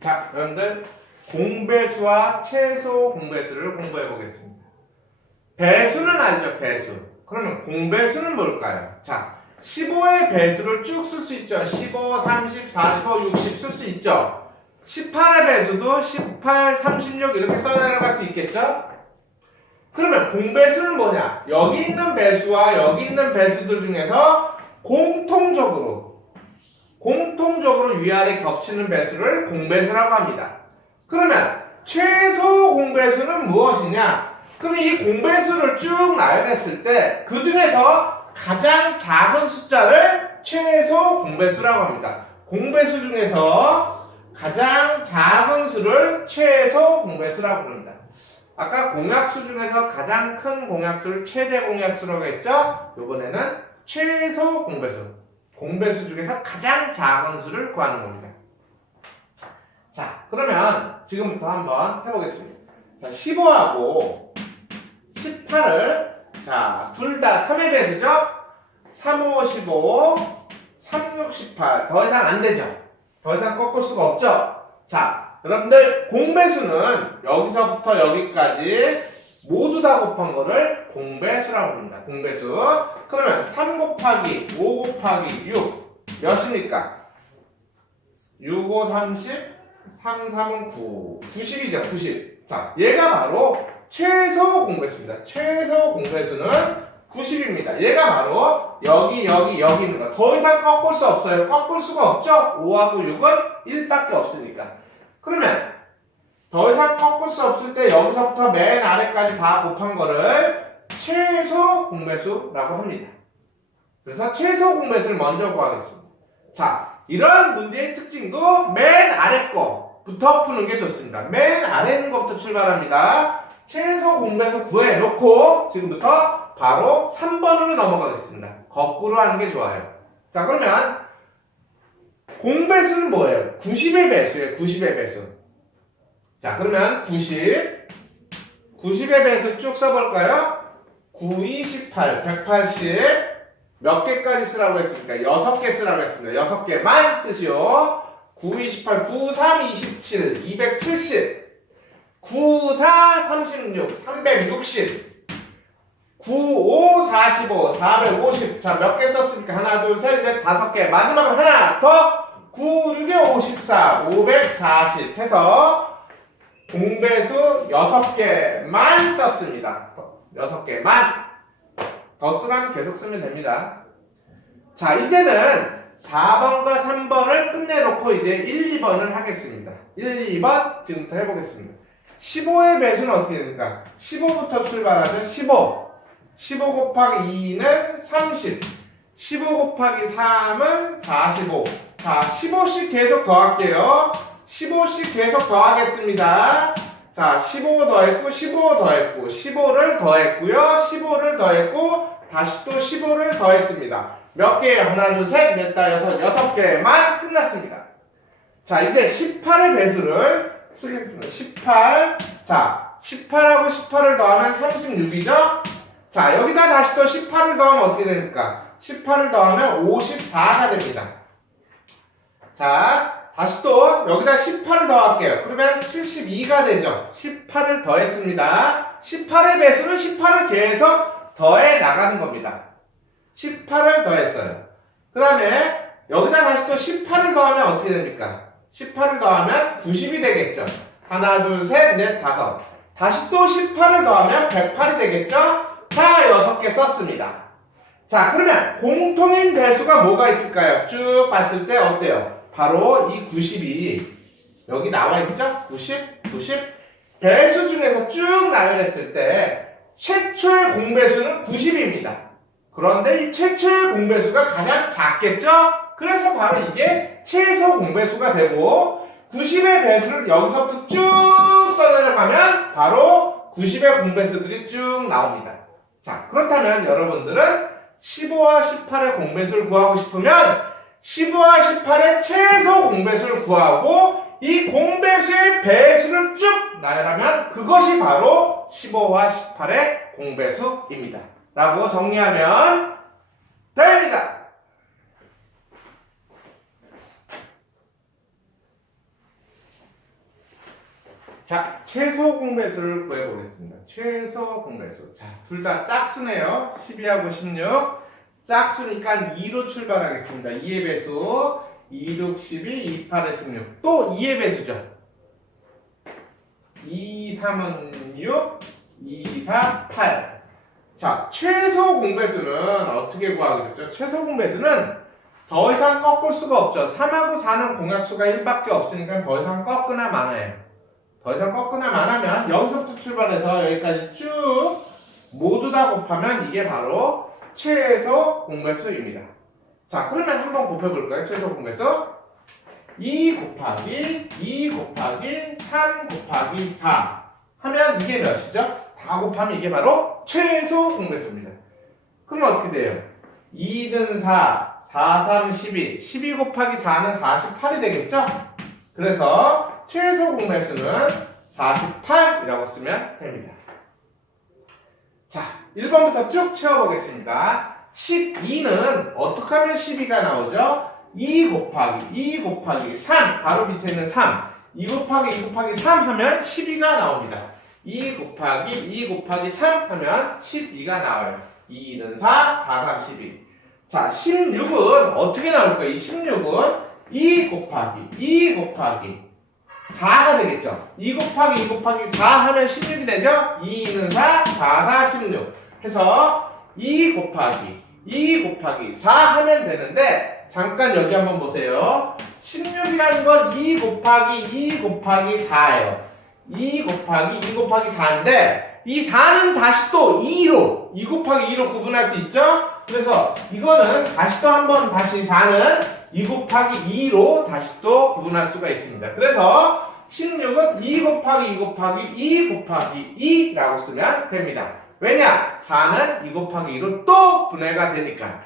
자, 여러분들 공배수와 최소 공배수를 공부해 보겠습니다. 배수는 알죠, 배수. 그러면 공배수는 뭘까요? 자, 15의 배수를 쭉 쓸 수 있죠. 15, 30, 45, 60 쓸 수 있죠. 18의 배수도 18, 36 이렇게 써내려갈 수 있겠죠? 그러면 공배수는 뭐냐? 여기 있는 배수와 여기 있는 배수들 중에서 공통적으로 공통적으로 위아래 겹치는 배수를 공배수라고 합니다. 그러면 최소 공배수는 무엇이냐? 그럼 이 공배수를 쭉 나열했을 때 그 중에서 가장 작은 숫자를 최소 공배수라고 합니다. 공배수 중에서 가장 작은 수를 최소 공배수라고 부릅니다. 아까 공약수 중에서 가장 큰 공약수를 최대 공약수라고 했죠? 이번에는 최소 공배수. 공배수 중에서 가장 작은 수를 구하는 겁니다. 자, 그러면 지금부터 한번 해보겠습니다. 자, 15하고 18을 자, 둘 다 3의 배수죠? 3, 5, 15, 3, 6, 18. 더 이상 안 되죠? 더 이상 꺾을 수가 없죠? 자, 여러분들 공배수는 여기서부터 여기까지 모두 다 곱한 거를 공배수라고 합니다. 공배수. 그러면 3 곱하기 5 곱하기 6 몇입니까? 6, 5, 30, 3, 3은 9. 90이죠, 90. 자, 얘가 바로 최소 공배수입니다. 최소 공배수는 90입니다. 얘가 바로 여기, 여기, 여기 있는 거. 더 이상 꺾을 수 없어요. 꺾을 수가 없죠? 5하고 6은 1밖에 없으니까. 그러면 더 이상 꺾을 수 없을 때 여기서부터 맨 아래까지 다 곱한 거를 최소 공배수라고 합니다. 그래서 최소 공배수를 먼저 구하겠습니다. 자, 이런 문제의 특징도 맨 아래 거부터 푸는 게 좋습니다. 맨 아래 있는 것부터 출발합니다. 최소 공배수 구해놓고 지금부터 바로 3번으로 넘어가겠습니다. 거꾸로 하는 게 좋아요. 자, 그러면 공배수는 뭐예요? 90의 배수예요. 90의 배수. 자, 그러면 90. 90의 배수 쭉 써볼까요? 9, 2, 18, 180. 몇 개까지 쓰라고 했습니까? 6개 쓰라고 했습니다. 6개만 쓰시오. 9, 28, 9, 3, 27, 270. 9, 4, 36, 360. 9, 5, 45, 450. 자, 몇 개 썼습니까? 하나, 둘, 셋, 넷, 다섯 개. 마지막으로 하나 더. 9, 6에 54, 540 해서 공배수 6개만 썼습니다. 6개만. 더 쓰면 계속 쓰면 됩니다. 자, 이제는 4번과 3번을 끝내놓고 이제 1, 2번을 하겠습니다. 1, 2번 지금부터 해보겠습니다. 15의 배수는 어떻게 됩니까? 15부터 출발하죠. 15. 15 곱하기 2는 30. 15 곱하기 3은 45. 자, 15씩 계속 더할게요. 15씩 계속 더하겠습니다. 자, 15 더했고, 15 더했고, 15를 더했고요. 15를 더했고, 다시 또 15를 더했습니다. 몇 개예요? 하나, 둘, 셋, 넷, 다, 여섯, 여섯 개만 끝났습니다. 자, 이제 18의 배수를 쓰겠습니다. 18. 자, 18하고 18을 더하면 36이죠? 자, 여기다 다시 또 18을 더하면 어떻게 됩니까? 18을 더하면 54가 됩니다. 자, 다시 또 여기다 18을 더할게요. 그러면 72가 되죠. 18을 더했습니다. 18의 배수는 18을 계속 더해 나가는 겁니다. 18을 더했어요. 그 다음에 여기다 다시 또 18을 더하면 어떻게 됩니까? 18을 더하면 90이 되겠죠. 하나, 둘, 셋, 넷, 다섯. 다시 또 18을 더하면 108이 되겠죠? 자, 6개 썼습니다. 자, 그러면 공통인 배수가 뭐가 있을까요? 쭉 봤을 때 어때요? 바로 이 90이 여기 나와 있죠? 90, 90. 배수 중에서 쭉 나열했을 때 최초의 공배수는 90입니다. 그런데 이 최초의 공배수가 가장 작겠죠? 그래서 바로 이게 최소 공배수가 되고 90의 배수를 여기서부터 쭉 써내려가면 바로 90의 공배수들이 쭉 나옵니다. 자, 그렇다면 여러분들은 15와 18의 공배수를 구하고 싶으면 15와 18의 최소 공배수를 구하고 이 공배수의 배수를 쭉 나열하면 그것이 바로 15와 18의 공배수입니다. 라고 정리하면 됩니다. 자, 최소 공배수를 구해보겠습니다. 최소 공배수. 자, 둘 다 짝수네요. 12하고 16. 짝수니까 2로 출발하겠습니다. 2의 배수. 2, 6, 12, 2, 8에 16. 또 2의 배수죠. 2, 3은 6, 2, 4, 8. 자, 최소 공배수는 어떻게 구하겠죠? 최소 공배수는 더 이상 꺾을 수가 없죠. 3하고 4는 공약수가 1밖에 없으니까 더 이상 꺾거나 많아요. 더 이상 꺾거나 많으면 여기서부터 출발해서 여기까지 쭉 모두 다 곱하면 이게 바로 최소 공배수입니다. 자, 그러면 한번 곱해볼까요? 최소 공배수. 2 곱하기 2 곱하기 3 곱하기 4 하면 이게 몇이죠? 다 곱하면 이게 바로 최소 공배수입니다. 그럼 어떻게 돼요? 2는 4, 4, 3, 12. 12 곱하기 4는 48이 되겠죠? 그래서 최소 공배수는 48이라고 쓰면 됩니다. 자, 1번부터 쭉 채워보겠습니다. 12는 어떻게 하면 12가 나오죠? 2 곱하기 2 곱하기 3 바로 밑에 있는 3 2 곱하기 2 곱하기 3 하면 12가 나옵니다. 2 곱하기 2 곱하기 3 하면 12가 나와요. 2는 4, 4, 3, 12. 자, 16은 어떻게 나올까요? 이 16은 2 곱하기 2 곱하기 4가 되겠죠. 2 곱하기 2 곱하기 4 하면 16이 되죠. 2는 4, 4, 4, 16. 해서 2 곱하기 2 곱하기 4 하면 되는데 잠깐 여기 한번 보세요. 16이라는 건 2 곱하기 2 곱하기 4예요. 2 곱하기 2 곱하기 4인데 이 4는 다시 또 2로 2 곱하기 2로 구분할 수 있죠? 그래서 이거는 다시 또 한번 다시 4는 2 곱하기 2로 다시 또 구분할 수가 있습니다. 그래서 16은 2 곱하기 2 곱하기 2 곱하기 2라고 쓰면 됩니다. 왜냐? 4는 2 곱하기 2로 또 분해가 되니까.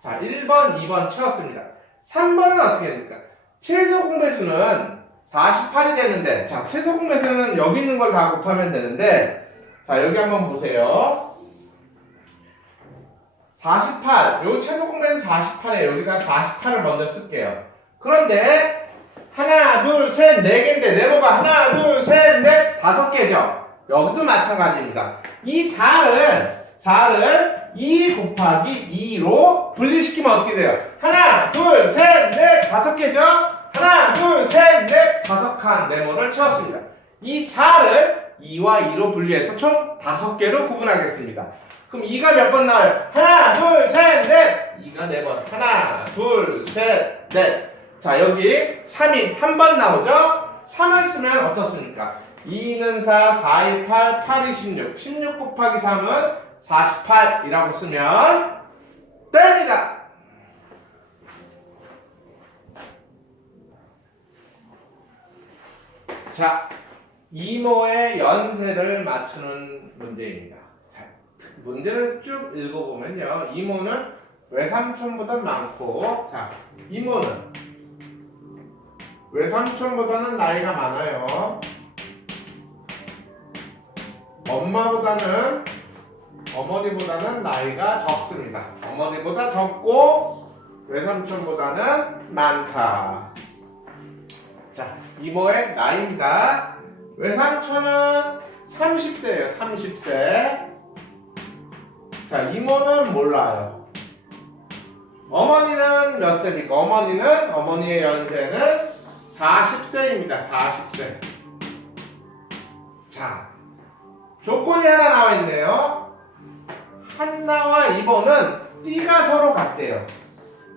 자, 1번, 2번 채웠습니다. 3번은 어떻게 됩니까? 최소 공배수는 48이 되는데, 자, 최소 공배수는 여기 있는 걸 다 곱하면 되는데, 자, 여기 한번 보세요. 48. 요 최소 공배는 48에 여기다 48을 먼저 쓸게요. 그런데 하나, 둘, 셋, 네 개인데 네모가 하나, 둘, 셋, 넷, 다섯 개죠. 여기도 마찬가지입니다. 이 4를 4를 2 곱하기 2로 분리시키면 어떻게 돼요? 하나, 둘, 셋, 넷, 다섯 개죠? 하나, 둘, 셋, 넷, 다섯 칸 네모를 채웠습니다. 이 4를 2와 2로 분리해서 총 다섯 개로 구분하겠습니다. 그럼 2가 몇 번 나와요? 하나, 둘, 셋, 넷! 2가 네 번. 하나, 둘, 셋, 넷. 자, 여기 3이 한 번 나오죠? 3을 쓰면 어떻습니까? 2는 4, 4, 1, 8, 8이 16. 16 곱하기 3은 48이라고 쓰면 됩니다. 자, 이모의 연세를 맞추는 문제입니다. 자, 문제를 쭉 읽어보면요. 이모는 외삼촌보다 많고, 자, 이모는 외삼촌보다는 나이가 많아요. 엄마보다는 어머니보다는 나이가 적습니다. 어머니보다 적고 외삼촌보다는 많다. 자, 이모의 나이입니다. 외삼촌은 30세예요. 30세. 자, 이모는 몰라요. 어머니는 몇 세입니까? 어머니는 어머니의 연세는 40세입니다. 40세. 자, 조건이 하나 나와 있네요. 한나와 이모는 띠가 서로 같대요.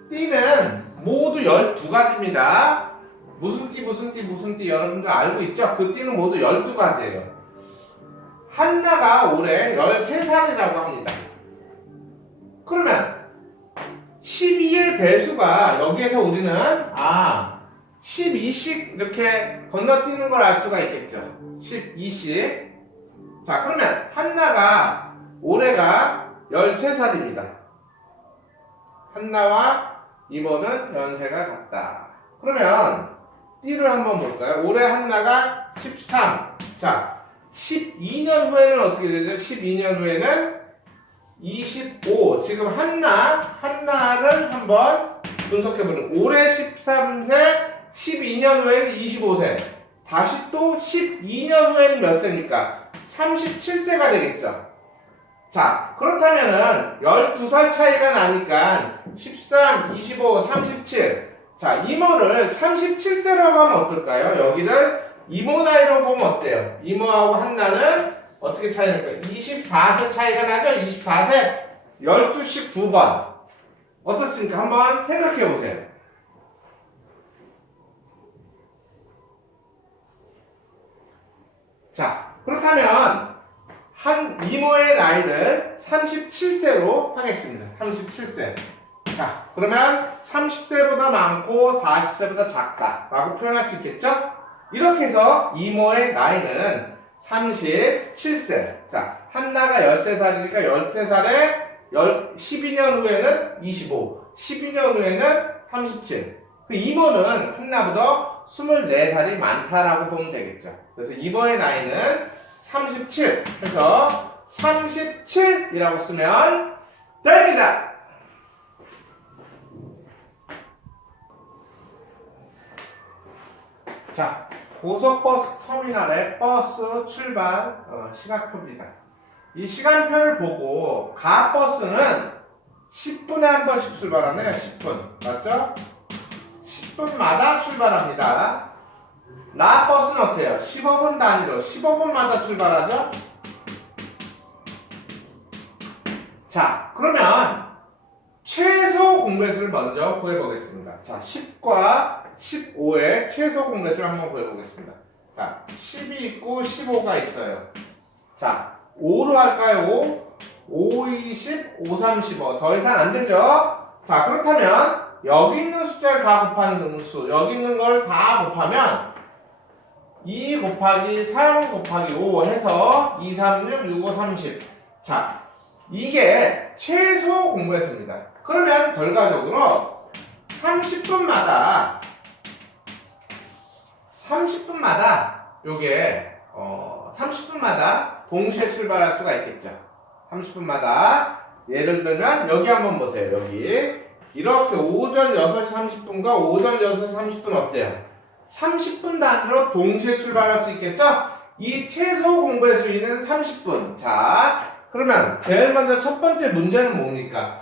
띠는 모두 12가지입니다. 무슨 띠, 무슨 띠, 무슨 띠 여러분들 알고 있죠? 그 띠는 모두 12가지예요. 한나가 올해 13살이라고 합니다. 그러면 12의 배수가 여기에서 우리는 아 12씩 이렇게 건너뛰는 걸 알 수가 있겠죠. 12씩. 자, 그러면 한나가 올해가 13살입니다. 한나와 이모는 연세가 같다. 그러면 띠를 한번 볼까요? 올해 한나가 13. 자, 12년 후에는 어떻게 되죠? 12년 후에는 25. 지금 한나, 한나를 한번 분석해보는. 올해 13세, 12년 후에는 25세. 다시 또 12년 후에는 몇 세입니까? 37세가 되겠죠. 자, 그렇다면은 12살 차이가 나니까 13, 25, 37. 자, 이모를 37세라고 하면 어떨까요? 여기를 이모 나이로 보면 어때요? 이모하고 한나는 어떻게 차이 날까요? 24세 차이가 나죠? 24세 12씩 두 번. 어떻습니까? 한번 생각해 보세요. 자, 그렇다면 한 이모의 나이를 37세로 하겠습니다. 37세. 자, 그러면 30세보다 많고 40세보다 작다라고 표현할 수 있겠죠? 이렇게 해서 이모의 나이는 37세. 자, 한나가 13살이니까 13살에 12년 후에는 25, 12년 후에는 37. 그 이모는 한나보다 24살이 많다라고 보면 되겠죠. 그래서 이모의 나이는 37. 그래서 37이라고 쓰면 됩니다. 자, 고속버스 터미널의 버스 출발 어, 시간표입니다. 이 시간표를 보고 가버스는 10분에 한 번씩 출발하네요. 10분. 맞죠? 10분마다 출발합니다. 나버스는 어때요? 15분 단위로 15분마다 출발하죠? 자, 그러면 최소 공배수를 먼저 구해보겠습니다. 자, 10과 15의 최소 공배수를 한번 구해보겠습니다. 자, 10이 있고 15가 있어요. 자, 5로 할까요? 5? 5, 20, 5, 35. 더 이상 안 되죠? 자, 그렇다면 여기 있는 숫자를 다 곱하는 수, 여기 있는 걸 다 곱하면 2 곱하기 3 곱하기 5 해서 2, 3, 6, 6, 5, 30. 자, 이게 최소 공부했습니다. 그러면 결과적으로 30분마다 30분마다 요게 어 30분마다 동시에 출발할 수가 있겠죠. 30분마다 예를 들면 여기 한번 보세요. 여기 이렇게 오전 6시 30분과 오전 6시 30분 어때요? 30분 단위로 동시에 출발할 수 있겠죠? 이 최소 공부의 수위는 30분. 자, 그러면 제일 먼저 첫 번째 문제는 뭡니까?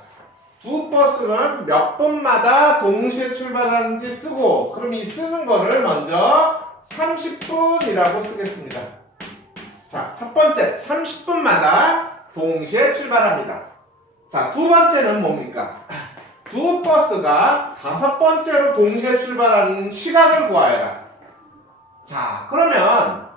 두 버스는 몇 분마다 동시에 출발하는지 쓰고, 그럼 이 쓰는 거를 먼저 30분이라고 쓰겠습니다. 자, 첫 번째, 30분마다 동시에 출발합니다. 자, 두 번째는 뭡니까? 두 버스가 다섯 번째로 동시에 출발하는 시각을 구하여라. 자, 그러면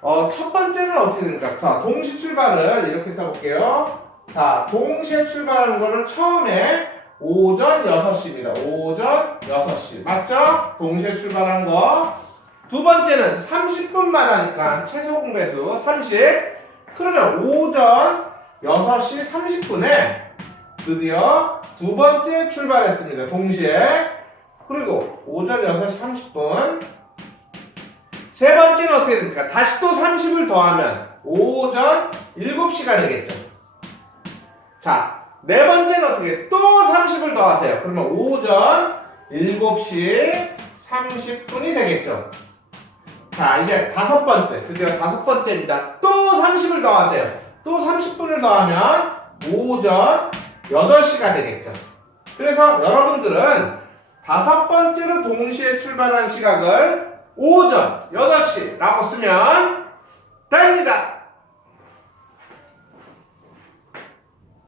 어, 첫 번째는 어떻게 됩니까? 자, 동시 출발을 이렇게 써볼게요. 자, 동시에 출발하는 거는 처음에 오전 6시입니다. 오전 6시. 맞죠? 동시에 출발한 거. 두 번째는 30분마다니까 최소 공배수 30. 그러면 오전 6시 30분에 드디어 두 번째 출발했습니다. 동시에. 그리고 오전 6시 30분. 세 번째는 어떻게 됩니까? 다시 또 30을 더하면 오전 7시가 되겠죠. 자, 네 번째는 어떻게? 또 30을 더하세요. 그러면 오전 7시 30분이 되겠죠. 자, 이제 다섯 번째. 드디어 다섯 번째입니다. 또 30을 더하세요. 또 30분을 더하면 오전 8시가 되겠죠. 그래서 여러분들은 다섯 번째로 동시에 출발한 시각을 오전 8시라고 쓰면 됩니다.